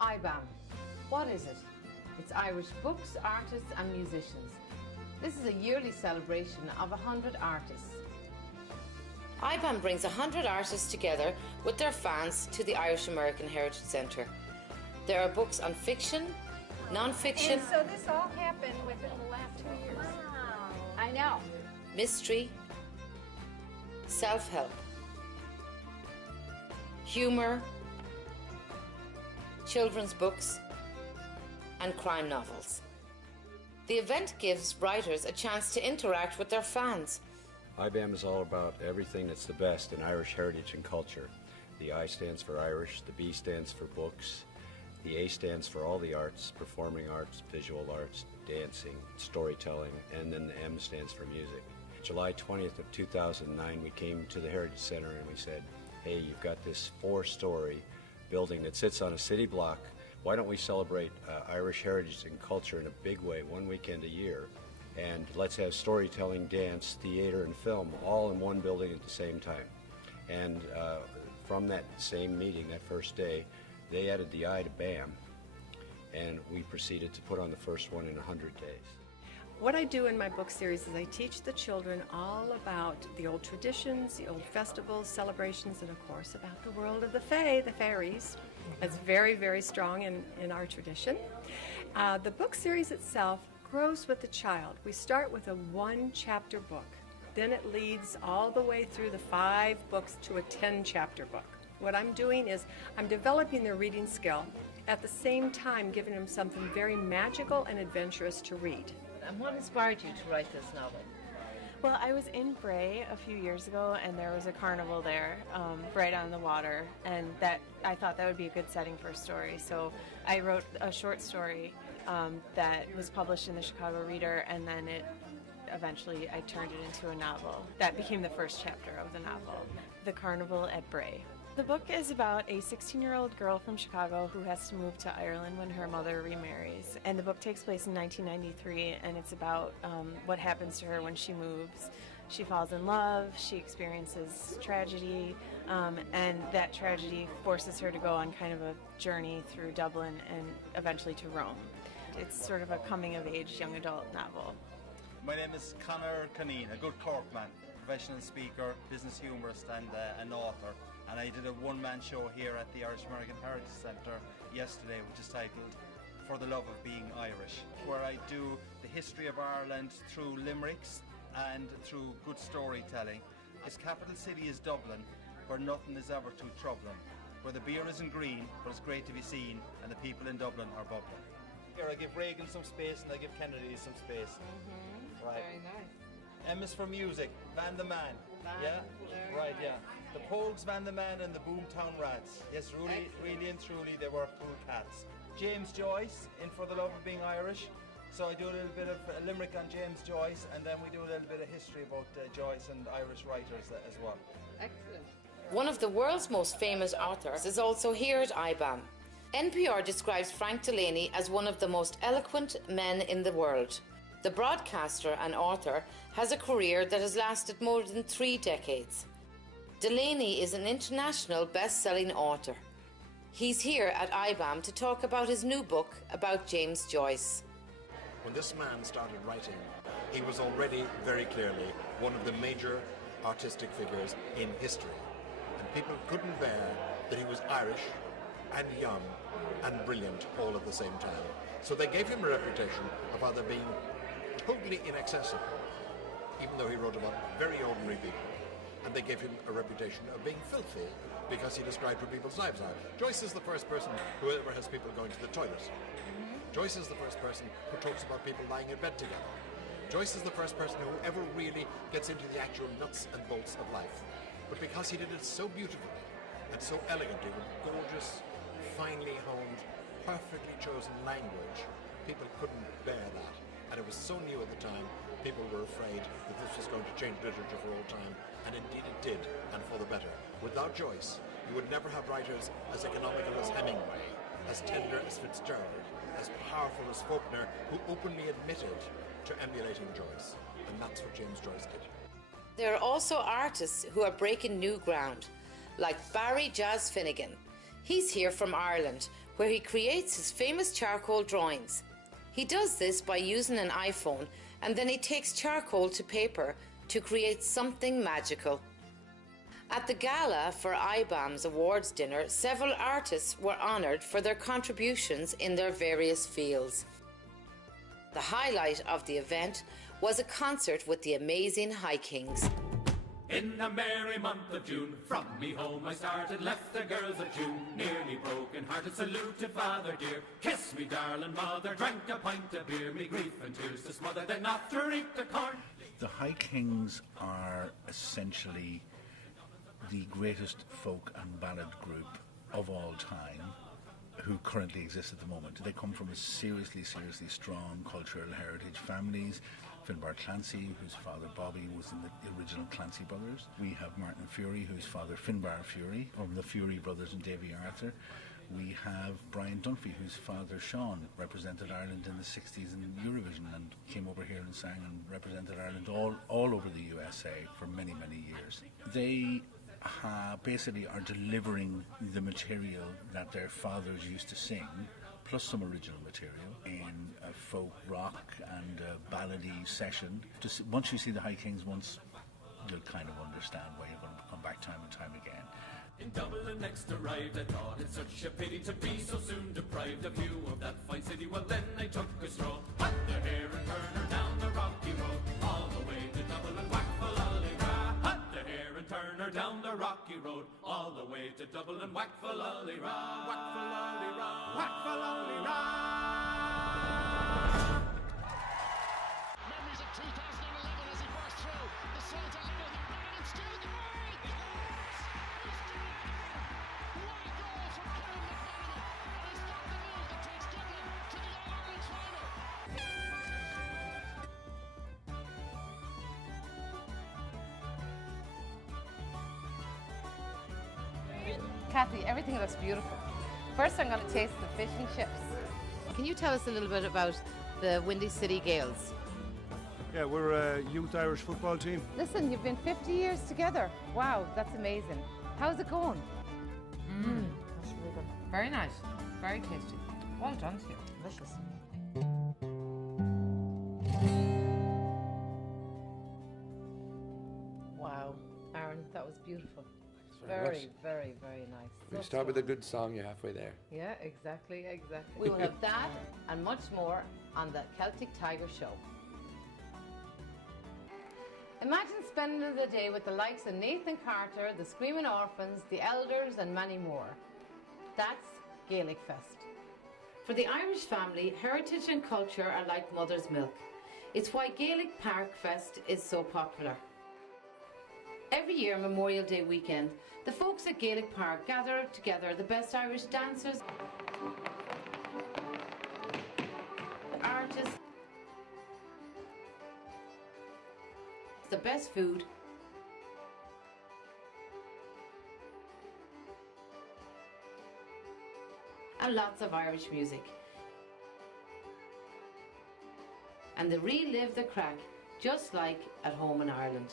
IBAM. What is it? It's Irish books, artists and musicians. This is a yearly celebration of 100 artists. IBAM brings 100 artists together with their fans to the Irish American Heritage Centre. There are books on fiction, non-fiction, and so this all happened within the last 2 years. Wow. I know. mystery, self-help, humour, children's books and crime novels. The event gives writers a chance to interact with their fans. IBAM is all about everything that's the best in Irish heritage and culture. The I stands for Irish, the B stands for books, the A stands for all the arts, performing arts, visual arts, dancing, storytelling, and then the M stands for music. July 20th of 2009, we came to the Heritage Center and we said, hey, you've got this 4-story building that sits on a city block. Why don't we celebrate Irish heritage and culture in a big way, one weekend a year? And let's have storytelling, dance, theater, and film all in one building at the same time. And from that same meeting, that first day, they added the I to BAM, and we proceeded to put on the first one in 100 days. What I do in my book series is I teach the children all about the old traditions, the old festivals, celebrations, and of course about the world of the Fae, the fairies. It's very, very strong in our tradition. The book series itself grows with the child. We start with a 1-chapter book. Then it leads all the way through the 5 books to a 10-chapter book. What I'm doing is I'm developing their reading skill, at the same time giving them something very magical and adventurous to read. And what inspired you to write this novel? Well, I was in Bray a few years ago, and there was a carnival there, right on the water, and I thought that would be a good setting for a story. So I wrote a short story that was published in the Chicago Reader, and then eventually I turned it into a novel. That became the first chapter of the novel, The Carnival at Bray. The book is about a 16-year-old girl from Chicago who has to move to Ireland when her mother remarries. And the book takes place in 1993, and it's about what happens to her when she moves. She falls in love, she experiences tragedy, and that tragedy forces her to go on kind of a journey through Dublin and eventually to Rome. It's sort of a coming-of-age young adult novel. My name is Conor Caneen, a good Corkman, professional speaker, business humorist and an author. And I did a one-man show here at the Irish American Heritage Centre yesterday, which is titled For the Love of Being Irish, where I do the history of Ireland through limericks and through good storytelling. Its capital city is Dublin, where nothing is ever too troubling, where the beer isn't green, but it's great to be seen, and the people in Dublin are bubbling. Here I give Reagan some space and I give Kennedy some space. Right. Very nice. M is for music, Van the Man. Yeah? Right, yeah. The Pogues, Van the Man and the Boomtown Rats. Yes, really and truly they were cool cats. James Joyce, in For the Love of Being Irish. So I do a little bit of a limerick on James Joyce, and then we do a little bit of history about Joyce and Irish writers as well. Excellent. One of the world's most famous authors is also here at IBAM. NPR describes Frank Delaney as one of the most eloquent men in the world. The broadcaster and author has a career that has lasted more than 3 decades. Delaney is an international best-selling author. He's here at IBAM to talk about his new book about James Joyce. When this man started writing, he was already very clearly one of the major artistic figures in history. And people couldn't bear that he was Irish and young and brilliant all at the same time. So they gave him a reputation of either being totally inaccessible, even though he wrote about very ordinary people. And they gave him a reputation of being filthy because he described what people's lives are. Joyce is the first person who ever has people going to the toilet. Joyce is the first person who talks about people lying in bed together. Joyce is the first person who ever really gets into the actual nuts and bolts of life. But because he did it so beautifully and so elegantly with gorgeous, finely honed, perfectly chosen language, people couldn't bear that. And it was so new at the time, people were afraid that this was going to change literature for all time, and indeed it did, and for the better. Without Joyce, you would never have writers as economical as Hemingway, as tender as Fitzgerald, as powerful as Faulkner, who openly admitted to emulating Joyce. And that's what James Joyce did. There are also artists who are breaking new ground, like Barry Jazz Finnegan. He's here from Ireland, where he creates his famous charcoal drawings. He does this by using an iPhone, and then he takes charcoal to paper to create something magical. At the gala for IBAM's awards dinner, several artists were honoured for their contributions in their various fields. The highlight of the event was a concert with the amazing High Kings. In the merry month of June, from me home I started, left the girls of June, nearly broken-hearted, saluted father dear, kiss me darling mother, drank a pint of beer, me grief and tears to smother, then after eat the corn. The High Kings are essentially the greatest folk and ballad group of all time who currently exist at the moment. They come from a seriously strong cultural heritage families. Finbar Clancy, whose father Bobby was in the original Clancy brothers. We have Martin Fury, whose father Finbar Fury, from the Fury brothers and Davy Arthur. We have Brian Dunphy, whose father Sean represented Ireland in the 60s in Eurovision and came over here and sang and represented Ireland all over the USA for many years. They basically are delivering the material that their fathers used to sing, plus some original material in a folk rock and a ballady session. Once you see the High Kings once, you'll kind of understand why you're going to come back time and time again. In Dublin next arrived, I thought it such a pity to be so soon deprived of view of that fine city. Well then I took a stroll, up the hare and Turner down the rocky road, all the way to Dublin, whack-fa-lolly-ra. Up the hare and Turner down the rocky road, all the way to Dublin, whack-fa-lolly-ra, whack-fa-lolly-ra, whack-fa-lolly-ra. Memories of 2011 as he burst through the Celtic leader, the man still going. What a goal from Kieran McManaman, and he's got the move that takes Dublin to the All-Ireland final. Kathy, everything looks beautiful. First, I'm going to taste the fish and chips. Can you tell us a little bit about the Windy City Gaels? Yeah, we're a youth Irish football team. Listen, you've been 50 years together. Wow, that's amazing. How's it going? That's really good. Very nice. Very tasty. Well done to you. Delicious. Wow, Aaron, that was beautiful. Very nice. We start with a good song, you're halfway there. Yeah, exactly. We will have that and much more on the Celtic Tiger Show. Imagine spending the day with the likes of Nathan Carter, the Screaming Orphans, the Elders and many more. That's Gaelic Fest. For the Irish family, heritage and culture are like mother's milk. It's why Gaelic Park Fest is so popular. Every year, Memorial Day weekend, the folks at Gaelic Park gather together the best Irish dancers, artists, the best food, and lots of Irish music. And they relive the crack just like at home in Ireland.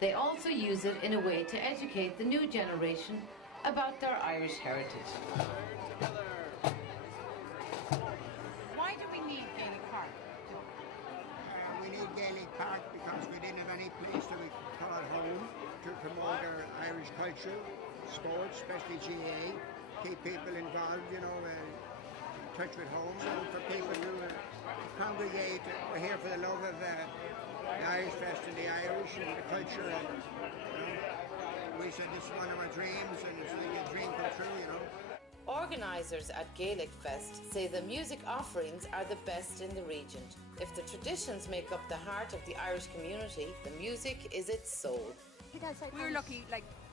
They also use it in a way to educate the new generation about their Irish heritage. Why do we need Gaelic Park? We need Gaelic Park because we didn't have any place that we could call home to promote our Irish culture, sports, especially GAA, keep people involved, in touch with home, and for people who congregate. We're here for the love of the Irish Fest and the Irish and the culture. And, we said this is one of our dreams, and it's like a dream come true, Organisers at Gaelic Fest say the music offerings are the best in the region. If the traditions make up the heart of the Irish community, the music is its soul. We're lucky,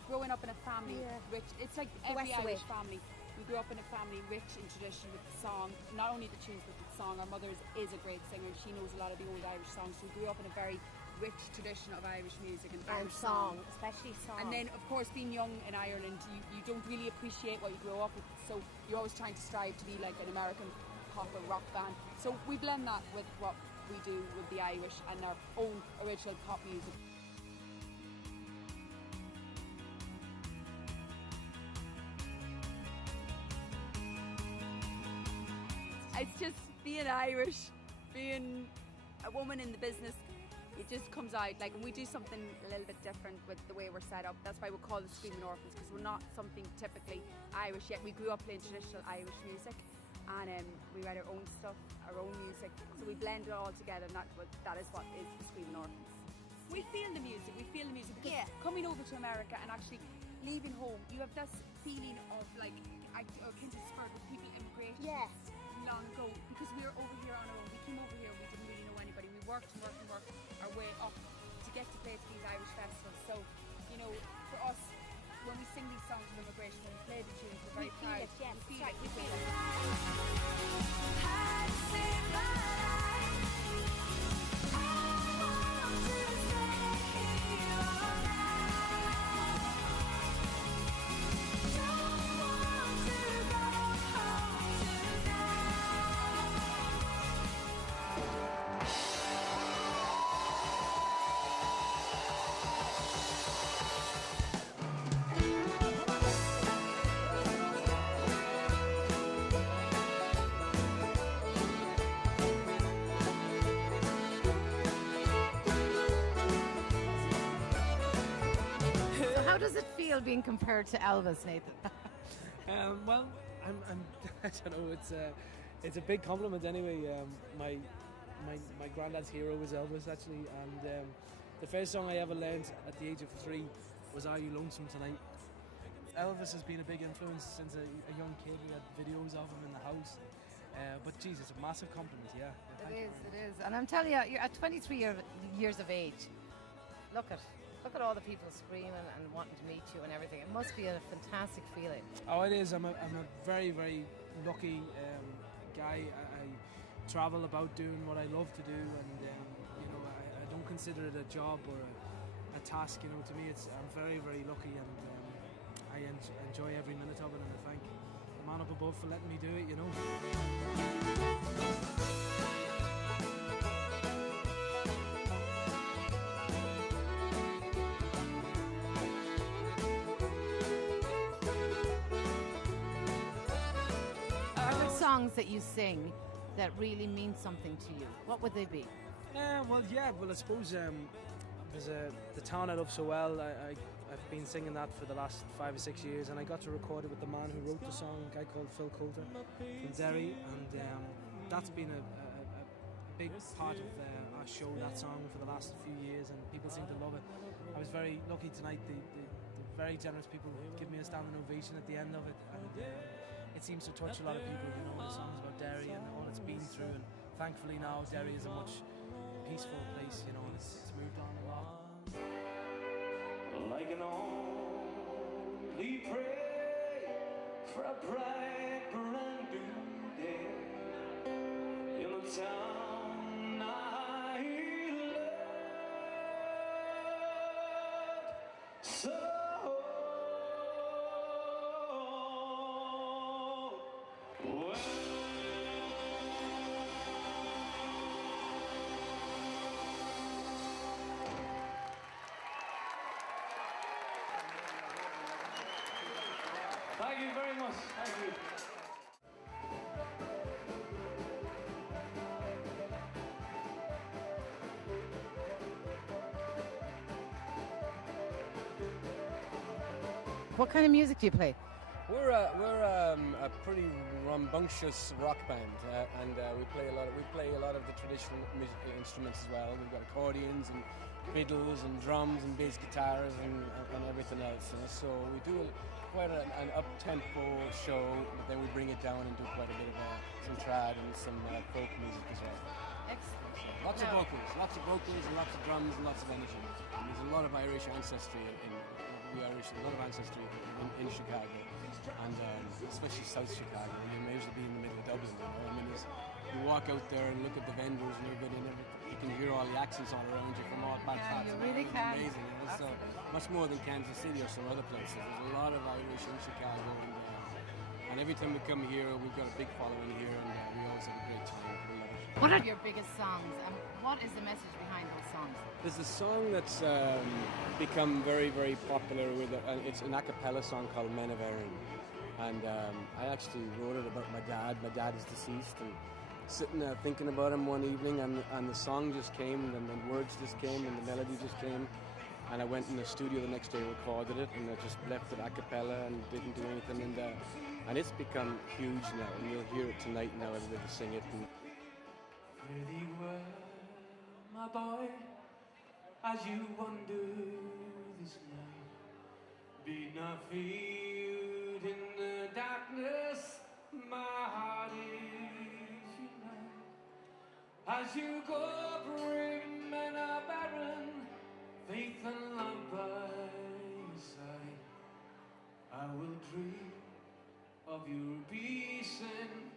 growing up in a family, rich. It's like every Irish family. We grew up in a family rich in tradition with the song, not only the tunes but the song. Our mother is a great singer and she knows a lot of the old Irish songs. So we grew up in a very rich tradition of Irish music and Irish song, especially song. And then, of course, being young in Ireland, you don't really appreciate what you grow up with. So you're always trying to strive to be like an American pop or rock band. So we blend that with what we do with the Irish and our own original pop music. it's just being Irish, being a woman in the business. It just comes out, like, and we do something a little bit different with the way we're set up. That's why we call it Screaming Orphans, because we're not something typically Irish yet. We grew up playing traditional Irish music, and we write our own stuff, our own music. So we blend it all together, and that is what is the Screaming Orphans. We feel the music. Because coming over to America and actually leaving home, you have this feeling of like, kind of spurred with people immigrating long ago, because we were over here on our own. We came over here, we didn't really know anybody. We worked our way up to get to play to these Irish festivals. So, you know, for us, when we sing these songs of immigration, when we play the tunes, we're very proud. We feel it. How does it feel being compared to Elvis, Nathan? Well, I don't know. It's a big compliment anyway. My granddad's hero was Elvis, actually, and the first song I ever learned at the age of 3 was "Are You Lonesome Tonight." Elvis has been a big influence since a young kid. We had videos of him in the house. But geez, it's a massive compliment, yeah. It is. And I'm telling you, you're at 23 years of age. Look at all the people screaming and wanting to meet you and everything. It must be a fantastic feeling. Oh, it is. I'm a very, very lucky guy. I travel about doing what I love to do, and you know, I don't consider it a job or a task. You know, to me, I'm very, very lucky, and I enjoy every minute of it, and I thank the man up above for letting me do it. You know. Songs that you sing that really mean something to you, what would they be? Well, I suppose there's the town I love so well. I've been singing that for the last 5 or 6 years, and I got to record it with the man who wrote the song, a guy called Phil Coulter from Derry, and that's been a big part of our show, that song, for the last few years, and people seem to love it. I was very lucky tonight. The very generous people give me a standing ovation at the end of it, and it seems to touch a lot of people. You know, the song's about Derry and all it's been through, and thankfully now Derry is a much peaceful place, you know, and it's moved on a lot. Like an only pray for a bright brand new day in the town I loved so. Thank you very much. Thank you. What kind of music do you play? We're a pretty rambunctious rock band, and we play a lot of the traditional musical instruments as well. We've got accordions and fiddles and drums and bass guitars and everything else. So we do quite an up-tempo show, but then we bring it down and do quite a bit of some trad and some folk music as well. Excellent. Lots of vocals and lots of drums and lots of energy. And there's a lot of Irish ancestry in Chicago, and especially South Chicago. You may as well be in the middle of Dublin. You know? I mean, you walk out there and look at the vendors and you can hear all the accents all around you from all parts. You really can. It's amazing. You know? So much more than Kansas City or some other places. There's a lot of Irish in Chicago, and every time we come here, we've got a big following here, and we always have a great time. We love it. What are your biggest songs, and what is the message behind those songs? There's a song that's become very, very popular. It's an a cappella song called Men of Erin. And I actually wrote it about my dad. My dad is deceased, and sitting there thinking about him one evening, and the song just came, and the words just came, and the melody just came. And I went in the studio the next day, recorded it, and I just left it a cappella and didn't do anything. And it's become huge now, and you'll hear it tonight now, everybody sing it. And Fare thee well, my boy, as you wander this night. Be not feared in the darkness, my heart is unite. As you go grim and a barren, faith and love by your side, I will dream of your peace and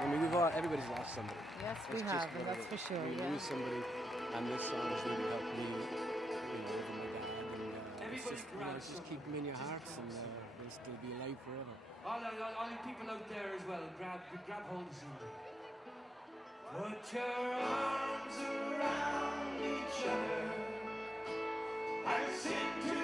I mean, everybody's lost somebody. Yes, It's we just have, what and that's it for is. sure, We yeah. lose somebody, and this song has really helped me, over my dad. And it's just keep them in your hearts, and they'll still be alive forever. all you people out there as well, grab hold of somebody. Put your arms around each other and sing to